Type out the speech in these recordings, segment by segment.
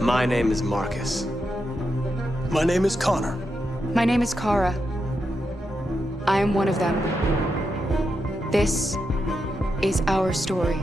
My name is Marcus. My name is Connor. My name is Kara. I am one of them. This is our story.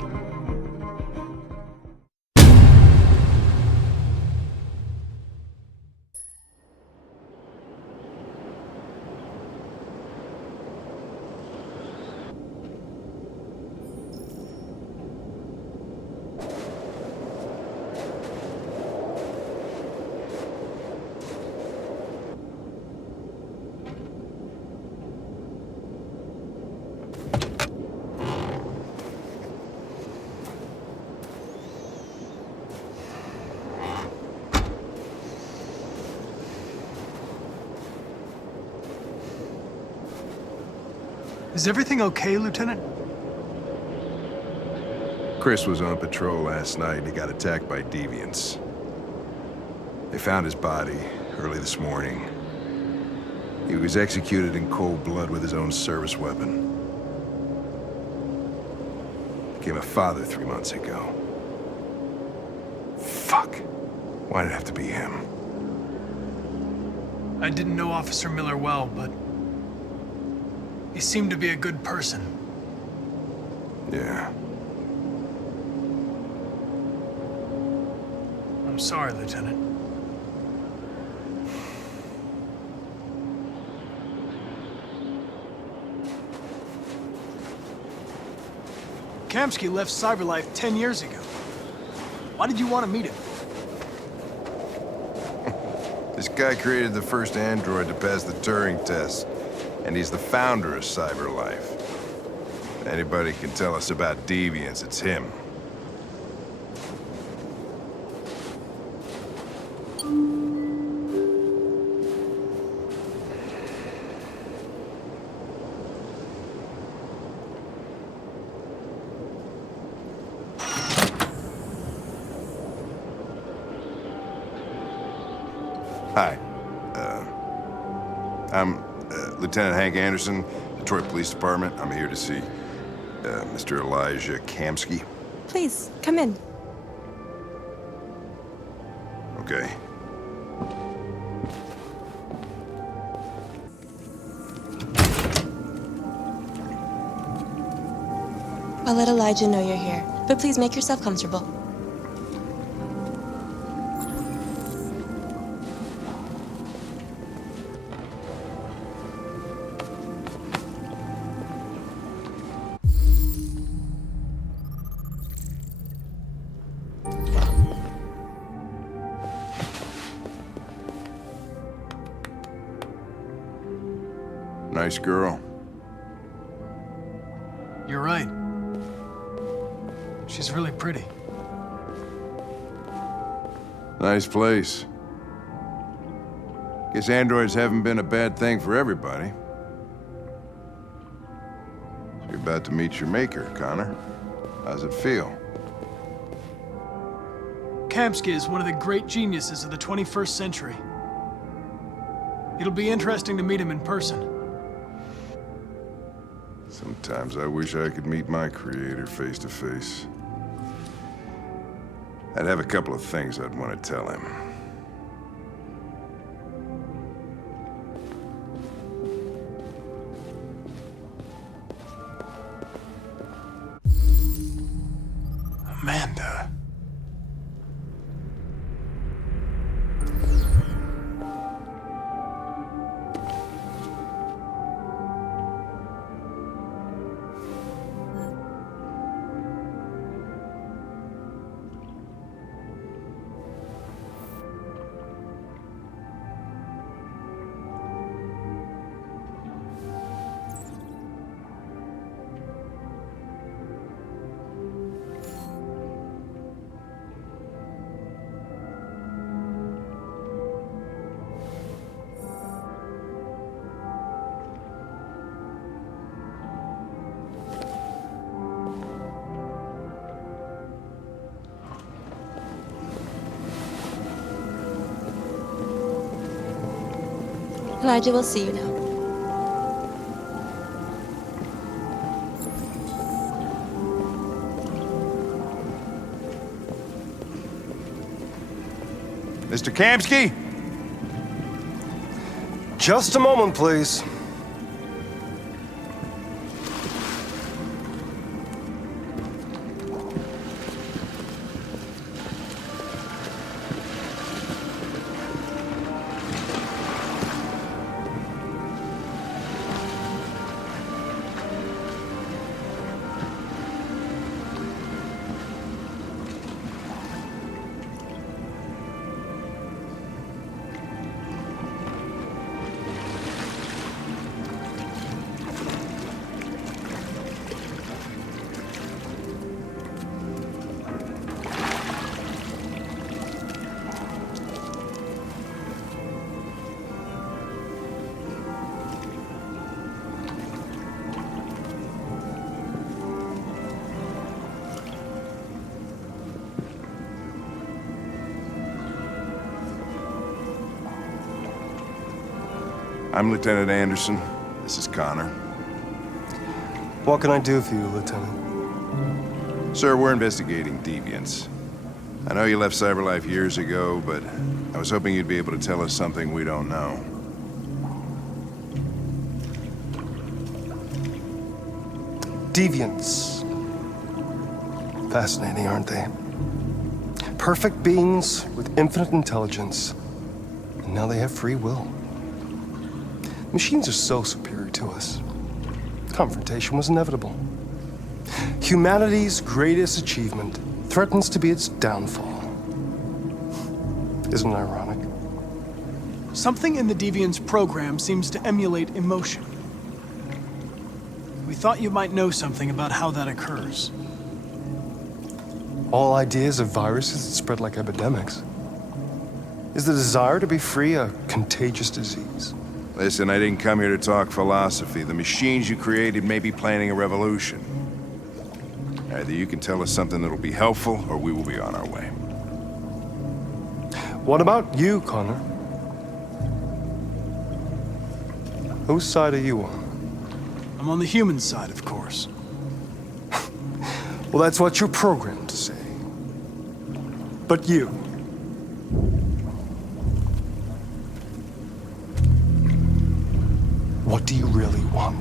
Is everything okay, Lieutenant? Chris was on patrol last night and he got attacked by deviants. They found his body early this morning. He was executed in cold blood with his own service weapon. Became a father 3 months ago. Fuck. Why did it have to be him? I didn't know Officer Miller well, but he seemed to be a good person. Yeah. I'm sorry, Lieutenant. Kamsky left Cyberlife 10 years ago. Why did you want to meet him? This guy created the first android to pass the Turing test, and he's the founder of Cyberlife. If anybody can tell us about deviants, it's him. Hi. I'm Lieutenant Hank Anderson, Detroit Police Department. I'm here to see Mr. Elijah Kamsky. Please, come in. Okay. I'll let Elijah know you're here, but please make yourself comfortable. Nice girl. You're right. She's really pretty. Nice place. Guess androids haven't been a bad thing for everybody. So you're about to meet your maker, Connor. How's it feel? Kamsky is one of the great geniuses of the 21st century. It'll be interesting to meet him in person. Sometimes I wish I could meet my creator face to face. I'd have a couple of things I'd want to tell him. Amanda. Elijah will see you now. Mr. Kamsky? Just a moment, please. I'm Lieutenant Anderson. This is Connor. What can I do for you, Lieutenant? Sir, we're investigating deviants. I know you left CyberLife years ago, but I was hoping you'd be able to tell us something we don't know. Deviants. Fascinating, aren't they? Perfect beings with infinite intelligence. And now they have free will. Machines are so superior to us. Confrontation was inevitable. Humanity's greatest achievement threatens to be its downfall. Isn't it ironic? Something in the Deviant's program seems to emulate emotion. We thought you might know something about how that occurs. All ideas of viruses that spread like epidemics. Is the desire to be free a contagious disease? Listen, I didn't come here to talk philosophy. The machines you created may be planning a revolution. Either you can tell us something that'll be helpful, or we will be on our way. What about you, Connor? Whose side are you on? I'm on the human side, of course. Well, that's what you're programmed to say. But you. What do you really want?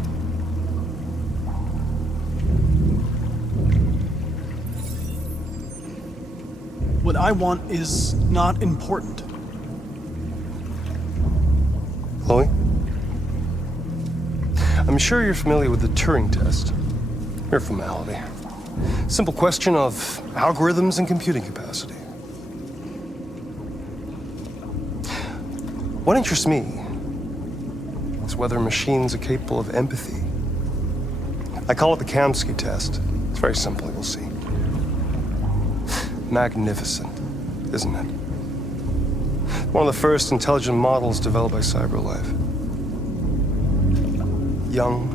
What I want is not important. Chloe? I'm sure you're familiar with the Turing test. Mere formality. Simple question of algorithms and computing capacity. What interests me is whether machines are capable of empathy. I call it the Kamsky test. It's very simple, you'll see. Magnificent, isn't it? One of the first intelligent models developed by CyberLife. Young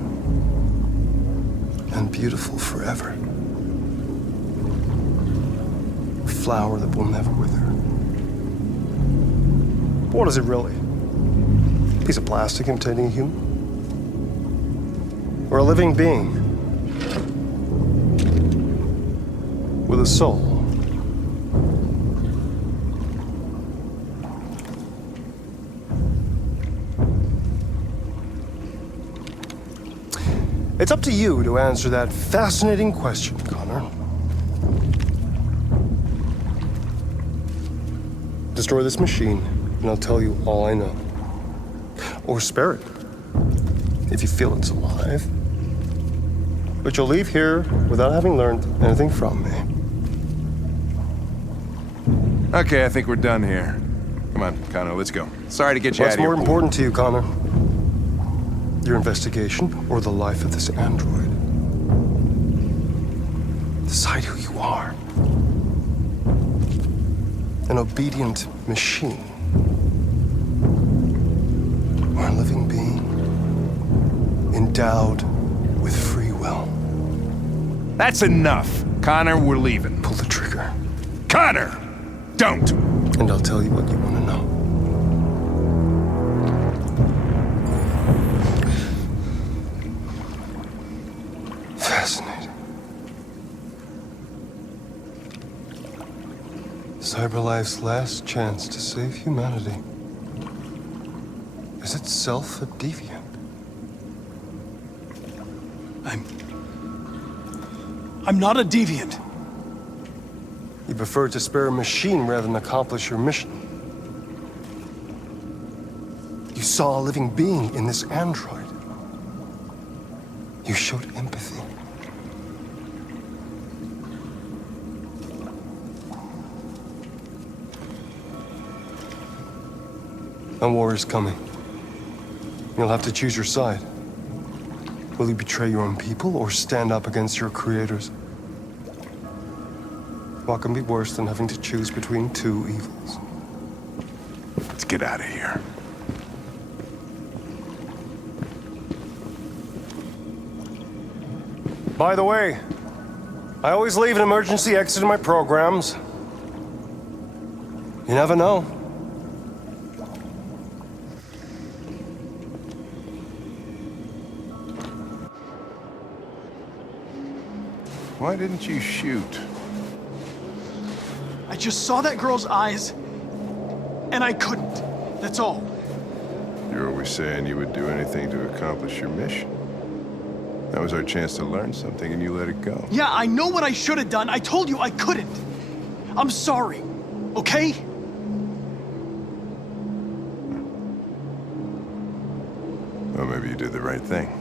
and beautiful forever. A flower that will never wither. But what is it really? A piece of plastic imitating a human? Or a living being with a soul? It's up to you to answer that fascinating question, Connor. Destroy this machine, and I'll tell you all I know. Or spare it, if you feel it's alive. But you'll leave here without having learned anything from me. Okay, I think we're done here. Come on, Connor, let's go. Sorry to get you out What's of here. more important to you, Connor? Your investigation or the life of this android? Decide who you are. An obedient machine. Or a living being endowed with free will. That's enough. Connor, we're leaving. Pull the trigger. Connor! Don't! And I'll tell you what you want to know. Fascinating. Cyberlife's last chance to save humanity is itself a deviant. I'm not a deviant. You prefer to spare a machine rather than accomplish your mission. You saw a living being in this android. You showed empathy. A war is coming. You'll have to choose your side. Will you betray your own people or stand up against your creators? What can be worse than having to choose between two evils? Let's get out of here. By the way, I always leave an emergency exit in my programs. You never know. Why didn't you shoot? I just saw that girl's eyes, and I couldn't. That's all. You're always saying you would do anything to accomplish your mission. That was our chance to learn something, and you let it go. Yeah, I know what I should have done. I told you I couldn't. I'm sorry, okay? Well, maybe you did the right thing.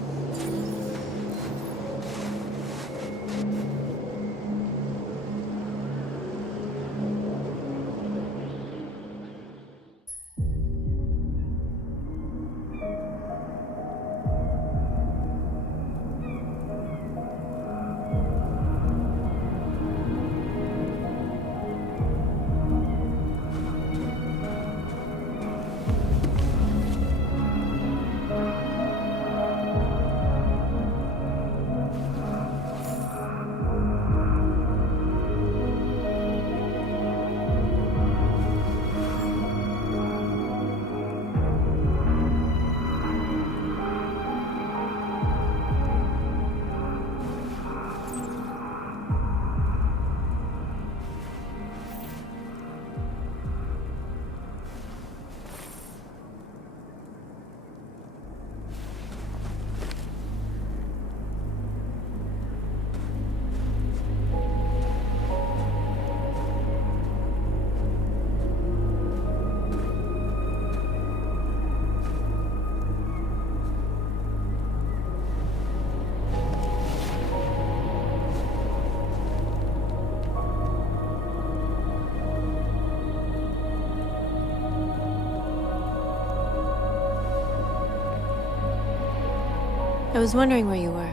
I was wondering where you were.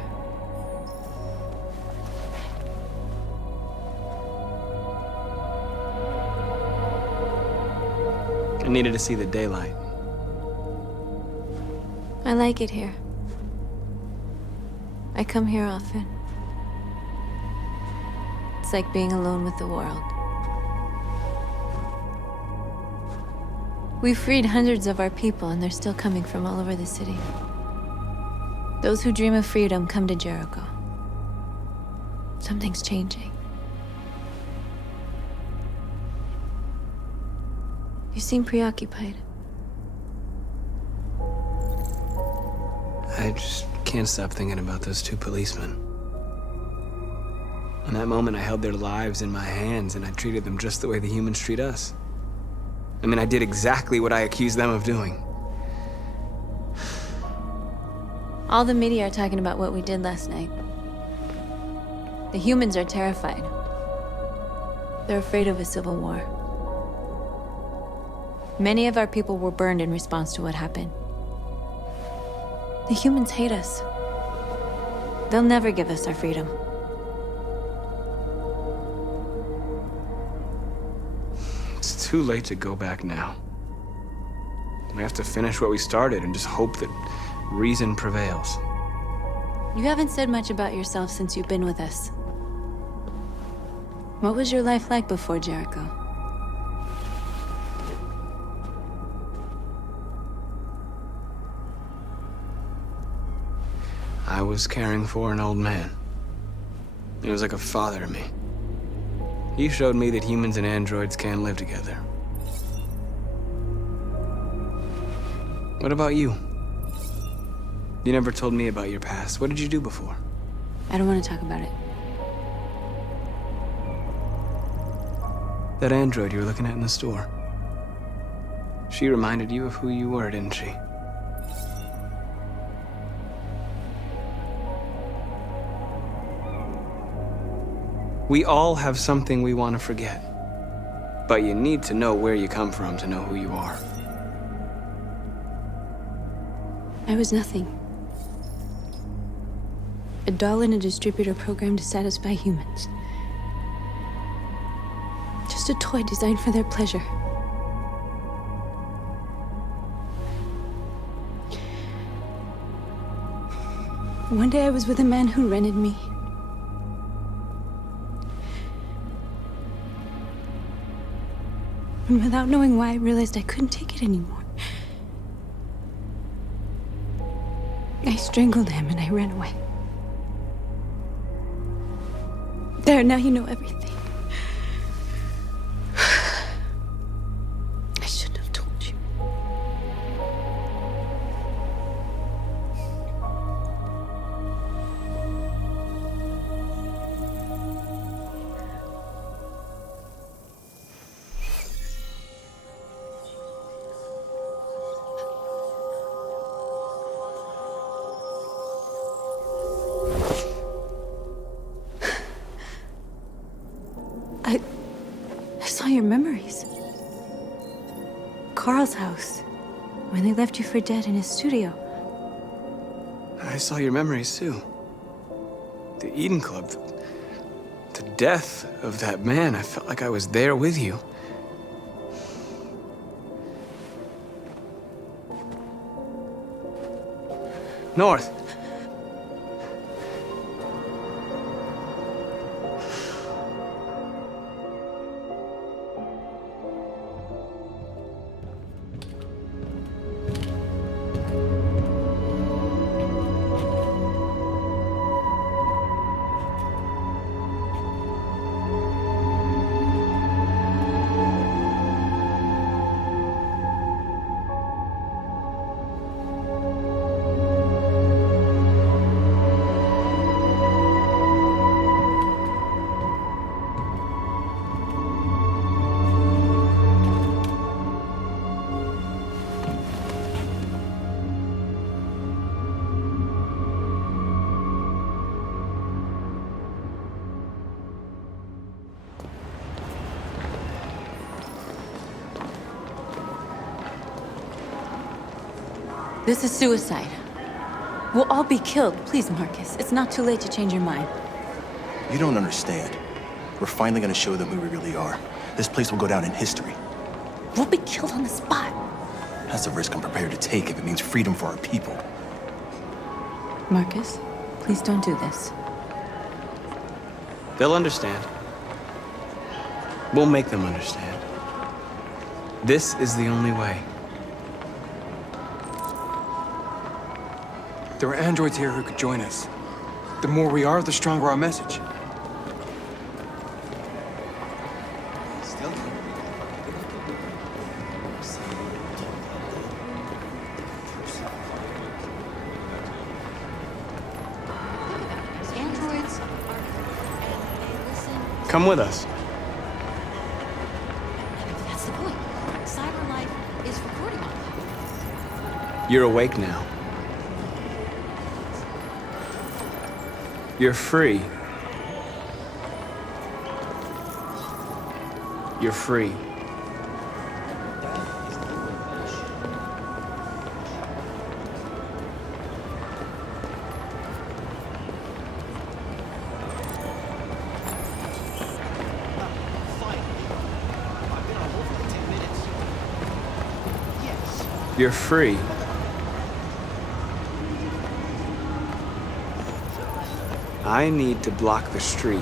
I needed to see the daylight. I like it here. I come here often. It's like being alone with the world. We freed hundreds of our people, and they're still coming from all over the city. Those who dream of freedom come to Jericho. Something's changing. You seem preoccupied. I just can't stop thinking about those two policemen. In that moment, I held their lives in my hands, and I treated them just the way the humans treat us. I mean, I did exactly what I accused them of doing. All the media are talking about what we did last night. The humans are terrified. They're afraid of a civil war. Many of our people were burned in response to what happened. The humans hate us. They'll never give us our freedom. It's too late to go back now. We have to finish what we started and just hope that reason prevails. You haven't said much about yourself since you've been with us. What was your life like before Jericho? I was caring for an old man. He was like a father to me. You showed me that humans and androids can live together. What about you? You never told me about your past. What did you do before? I don't want to talk about it. That android you were looking at in the store. She reminded you of who you were, didn't she? We all have something we want to forget. But you need to know where you come from to know who you are. I was nothing. A doll in a distributor program to satisfy humans. Just a toy designed for their pleasure. One day I was with a man who rented me. And without knowing why, I realized I couldn't take it anymore. I strangled him and I ran away. There, now you know everything. I shouldn't have told you. I saw your memories. Carl's house, when they left you for dead in his studio. I saw your memories too. The Eden Club, the death of that man. I felt like I was there with you. North. This is suicide. We'll all be killed. Please, Marcus. It's not too late to change your mind. You don't understand. We're finally gonna show them who we really are. This place will go down in history. We'll be killed on the spot. That's a risk I'm prepared to take if it means freedom for our people. Marcus, please don't do this. They'll understand. We'll make them understand. This is the only way. There are androids here who could join us. The more we are, the stronger our message. Androids are, and they listen. Come with us. That's the point. Cyber life is recording all that. You're awake now. You're free. You're free. You're free. I need to block the street.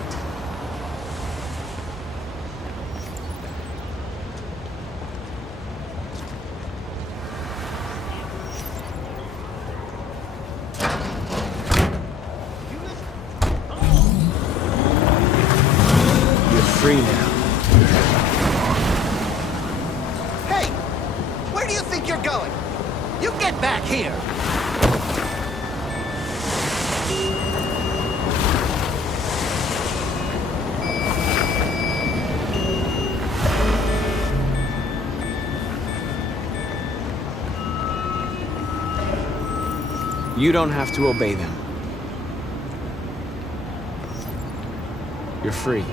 You're free now. Hey! Where do you think you're going? You get back here! You don't have to obey them. You're free.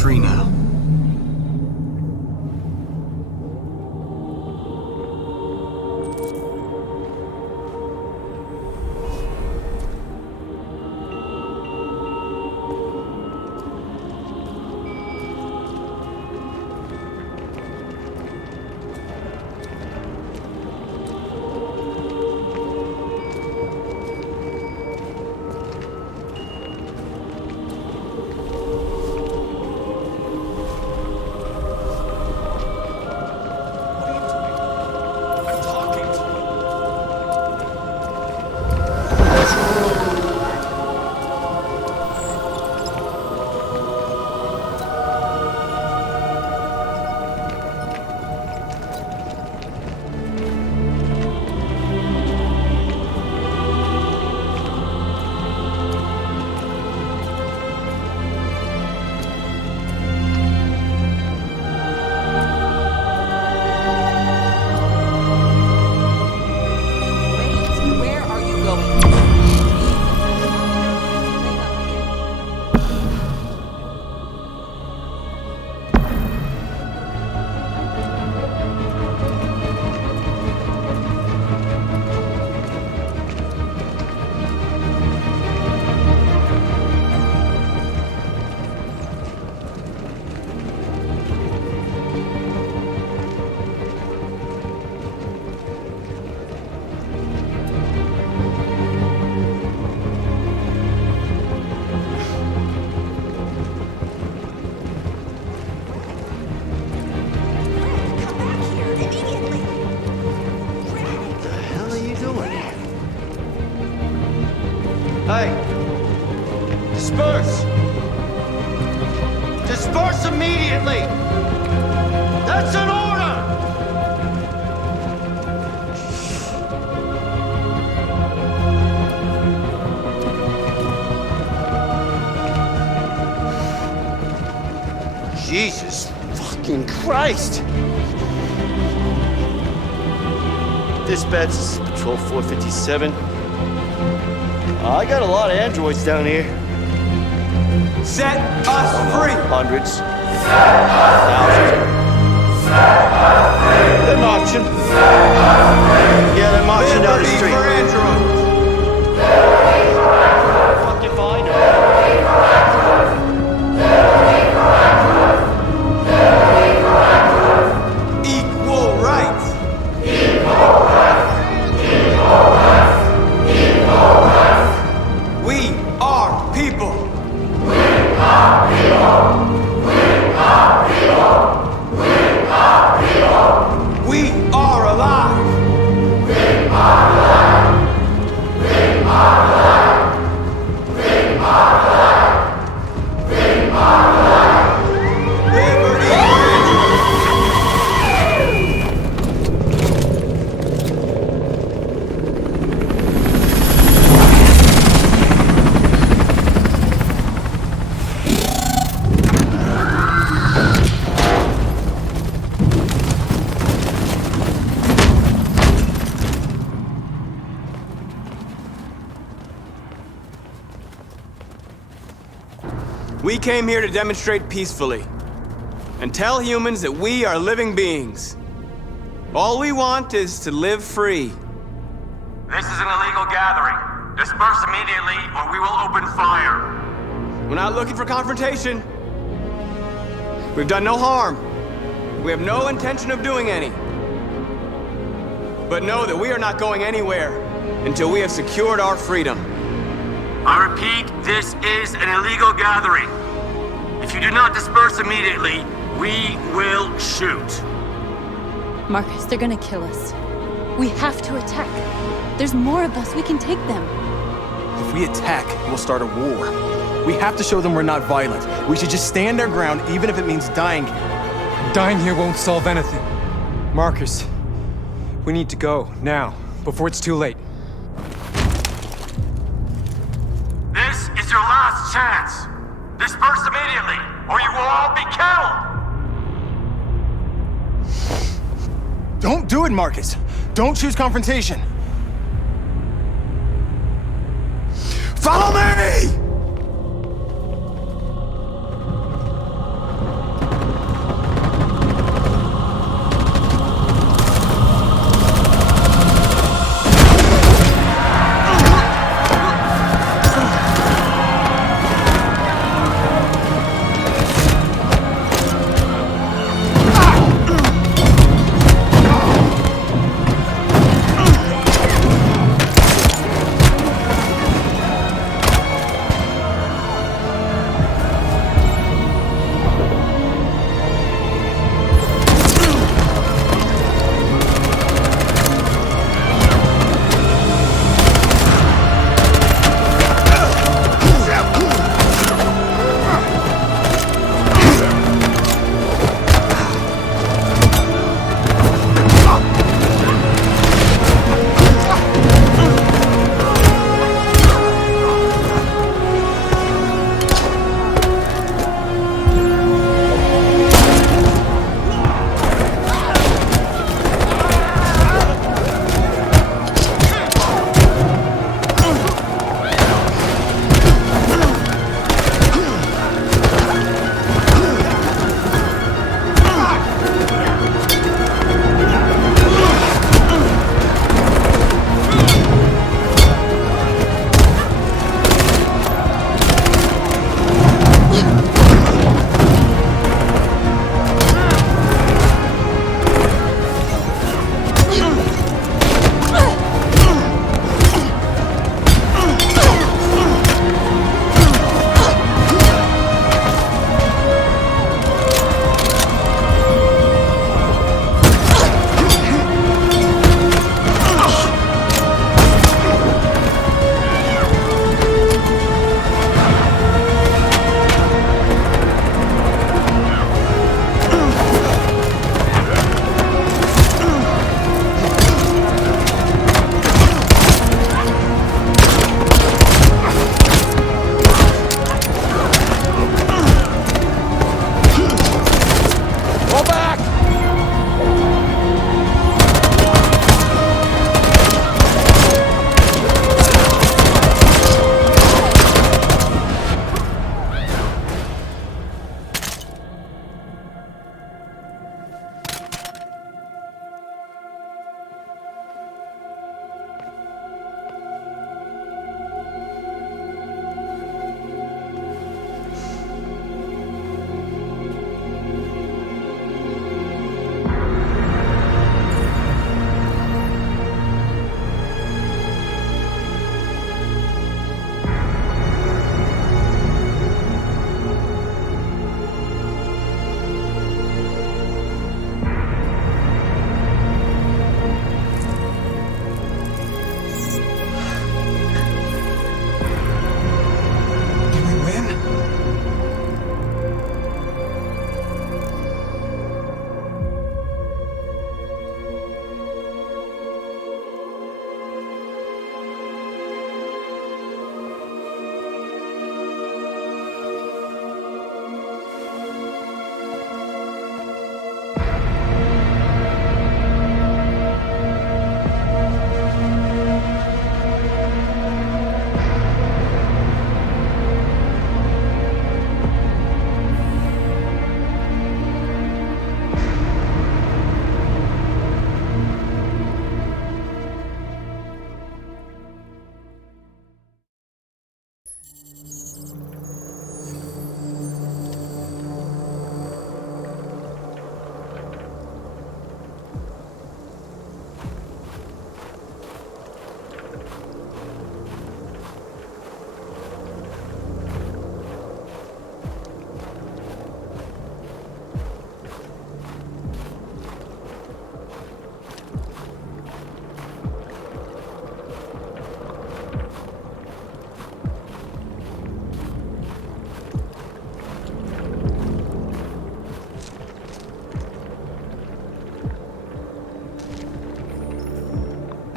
Free now. Hey! Disperse! Disperse immediately! That's an order! Jesus fucking Christ! Dispatch, this is Patrol 457. I got a lot of androids down here. Set us free! Hundreds. Thousands. They're marching. Yeah, they're marching down the street. For androids! Fuck if I know. Equal rights! We are people! We are alive! We came here to demonstrate peacefully and tell humans that we are living beings. All we want is to live free. This is an illegal gathering. Disperse immediately or we will open fire. We're not looking for confrontation. We've done no harm. We have no intention of doing any. But know that we are not going anywhere until we have secured our freedom. I repeat, this is an illegal gathering. If you do not disperse immediately, we will shoot. Marcus, they're gonna kill us. We have to attack. There's more of us. We can take them. If we attack, we'll start a war. We have to show them we're not violent. We should just stand our ground, even if it means dying here. Dying here won't solve anything. Marcus, we need to go, now, before it's too late. This is your last chance. Disperse immediately, or you will all be killed. Don't do it, Marcus. Don't choose confrontation. Follow me!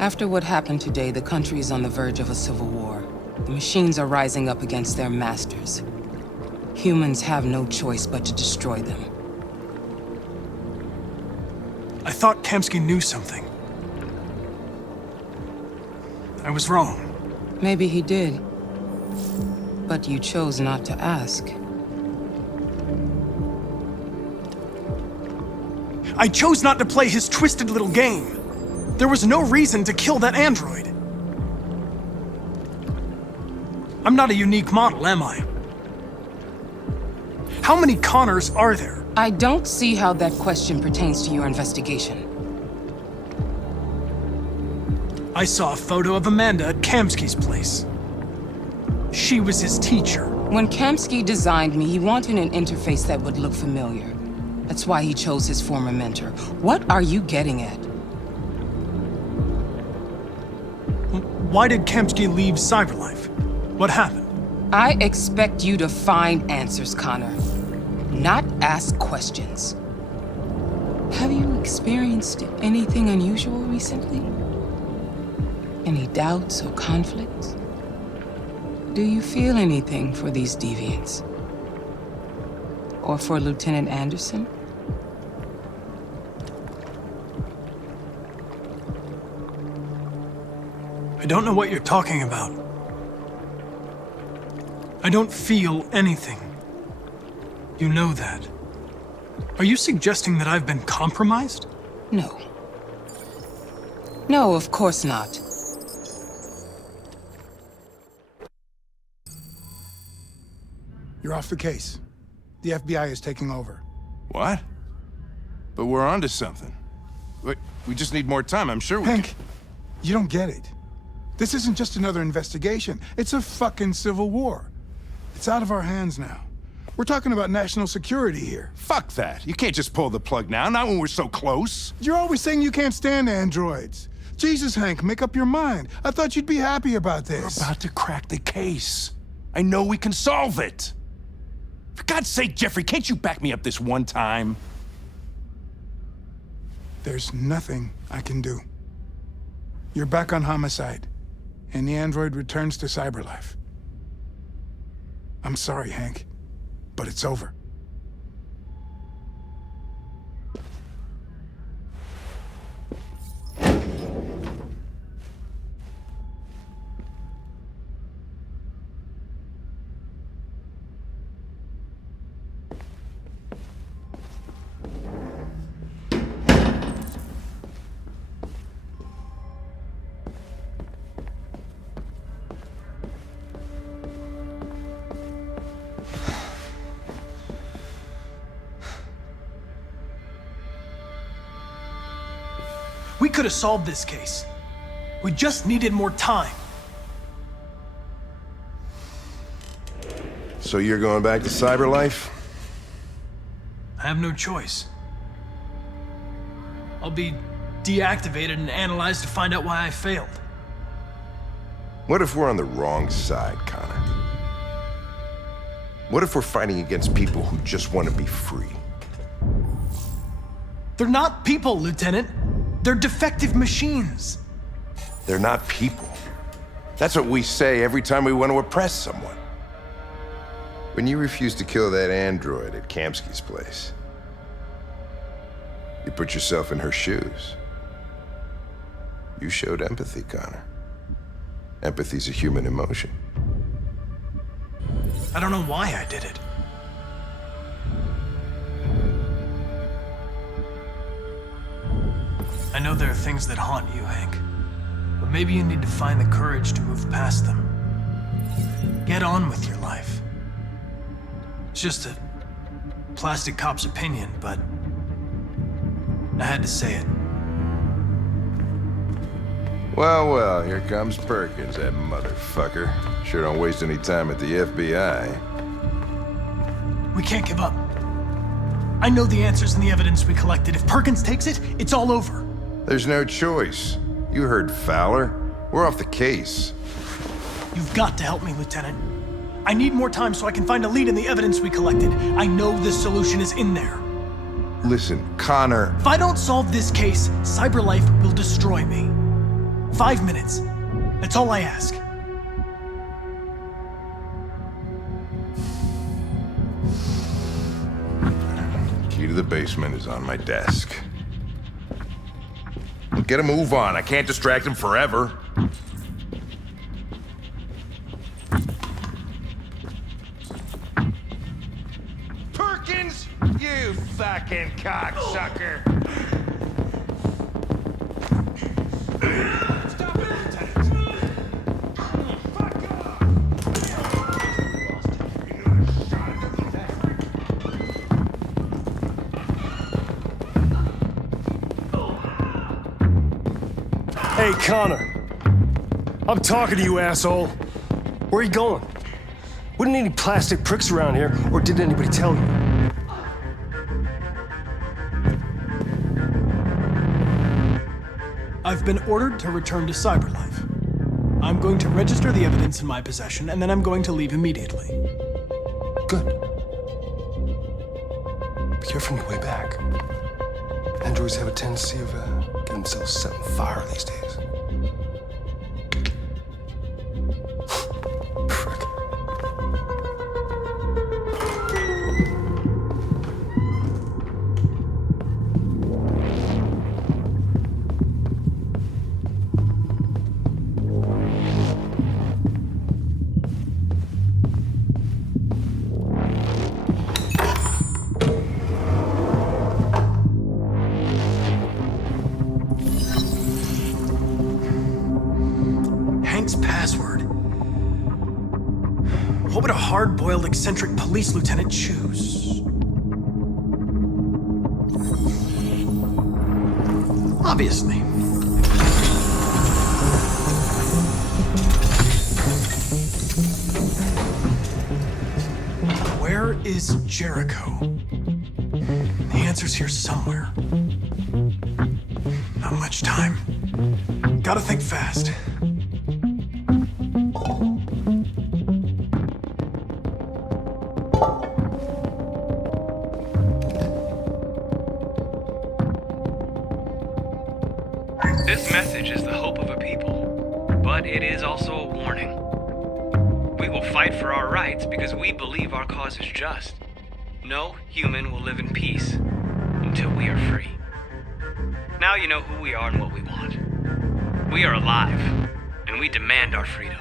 After what happened today, the country is on the verge of a civil war. The machines are rising up against their masters. Humans have no choice but to destroy them. I thought Kamsky knew something. I was wrong. Maybe he did. But you chose not to ask. I chose not to play his twisted little game. There was no reason to kill that android. I'm not a unique model, am I? How many Connors are there? I don't see how that question pertains to your investigation. I saw a photo of Amanda at Kamsky's place. She was his teacher. When Kamsky designed me, he wanted an interface that would look familiar. That's why he chose his former mentor. What are you getting at? Why did Kamsky leave Cyberlife? What happened? I expect you to find answers, Connor. Not ask questions. Have you experienced anything unusual recently? Any doubts or conflicts? Do you feel anything for these deviants? Or for Lieutenant Anderson? I don't know what you're talking about. I don't feel anything. You know that. Are you suggesting that I've been compromised? No. No, of course not. You're off the case. The FBI is taking over. What? But we're onto something. We just need more time, I'm sure we Hank, you don't get it. This isn't just another investigation. It's a fucking civil war. It's out of our hands now. We're talking about national security here. Fuck that. You can't just pull the plug now, not when we're so close. You're always saying you can't stand androids. Jesus, Hank, make up your mind. I thought you'd be happy about this. We're about to crack the case. I know we can solve it. For God's sake, Jeffrey, can't you back me up this one time? There's nothing I can do. You're back on homicide, and the android returns to Cyberlife. I'm sorry, Hank, but it's over. We could have solved this case. We just needed more time. So you're going back to Cyberlife? I have no choice. I'll be deactivated and analyzed to find out why I failed. What if we're on the wrong side, Connor? What if we're fighting against people who just want to be free? They're not people, Lieutenant. They're defective machines. They're not people. That's what we say every time we want to oppress someone. When you refused to kill that android at Kamsky's place, you put yourself in her shoes. You showed empathy, Connor. Empathy's a human emotion. I don't know why I did it. I know there are things that haunt you, Hank. But maybe you need to find the courage to move past them. Get on with your life. It's just a plastic cop's opinion, but I had to say it. Well, well, here comes Perkins, that motherfucker. Sure don't waste any time at the FBI. We can't give up. I know the answers and the evidence we collected. If Perkins takes it, it's all over. There's no choice. You heard Fowler. We're off the case. You've got to help me, Lieutenant. I need more time so I can find a lead in the evidence we collected. I know the solution is in there. Listen, Connor... If I don't solve this case, Cyberlife will destroy me. 5 minutes. That's all I ask. Key to the basement is on my desk. Get a move on. I can't distract him forever. Perkins! You fucking cocksucker! Stop it, Lieutenant! Fuck off! Hey, Connor. I'm talking to you, asshole. Where are you going? Wouldn't any plastic pricks around here, or did anybody tell you? I've been ordered to return to Cyberlife. I'm going to register the evidence in my possession, and then I'm going to leave immediately. Good. Be careful on your way back. Androids have a tendency of getting themselves set on fire these days. What would a hard-boiled, eccentric police lieutenant choose? Obviously. Where is Jericho? The answer's here somewhere. Not much time. Gotta think fast. This message is the hope of a people, but it is also a warning. We will fight for our rights because we believe our cause is just. No human will live in peace until we are free. Now you know who we are and what we want. We are alive, and we demand our freedom.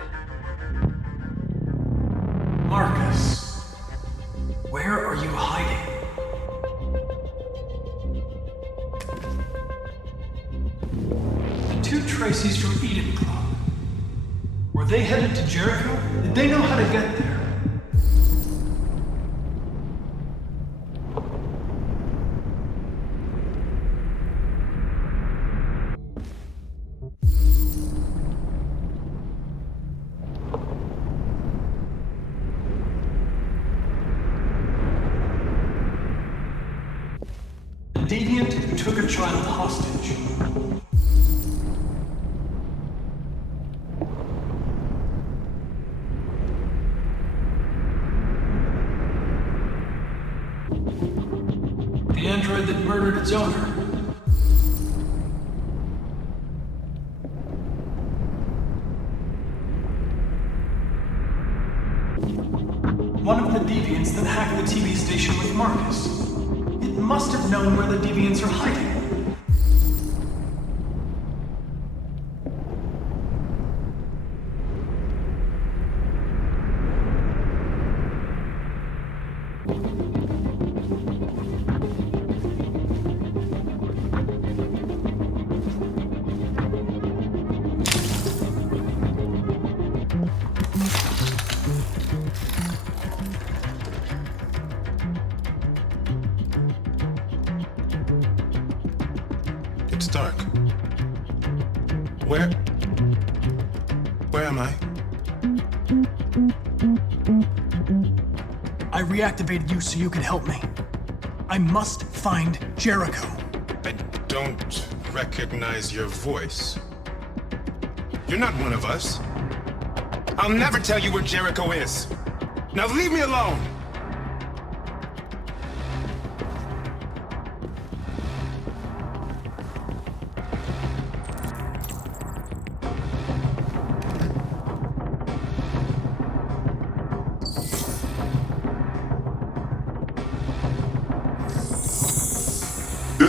Marcus, where are you hiding? Two Tracy's from Eden Club. Were they headed to Jericho? Did they know how to get there? The deviant who took a child hostage. The android that murdered its owner. One of the deviants that hacked the TV station with Marcus. It must have known where the deviants are hiding. It's dark. Where am I? I reactivated you so you could help me. I must find Jericho. I don't recognize your voice. You're not one of us. I'll never tell you where Jericho is. Now leave me alone!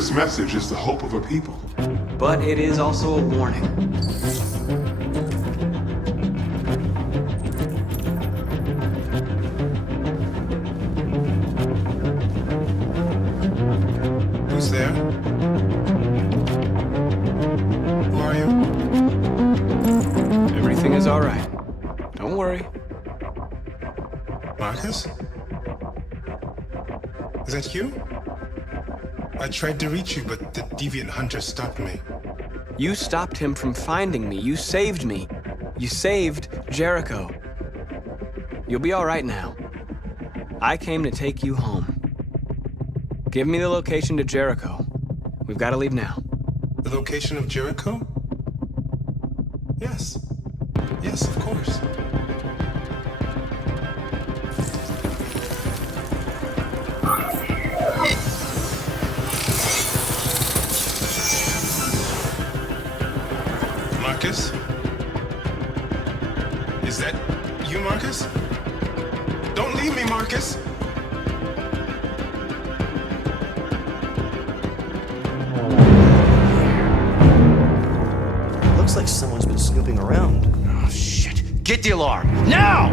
This message is the hope of a people. But it is also a warning. Who's there? Who are you? Everything is all right. Don't worry. Marcus? Is that you? I tried to reach you, but the deviant hunter stopped me. You stopped him from finding me. You saved me. You saved Jericho. You'll be all right now. I came to take you home. Give me the location to Jericho. We've got to leave now. The location of Jericho? Yes. Yes, of course. Marcus? Is that you, Marcus? Don't leave me, Marcus! Looks like someone's been snooping around. Oh, shit. Get the alarm. Now!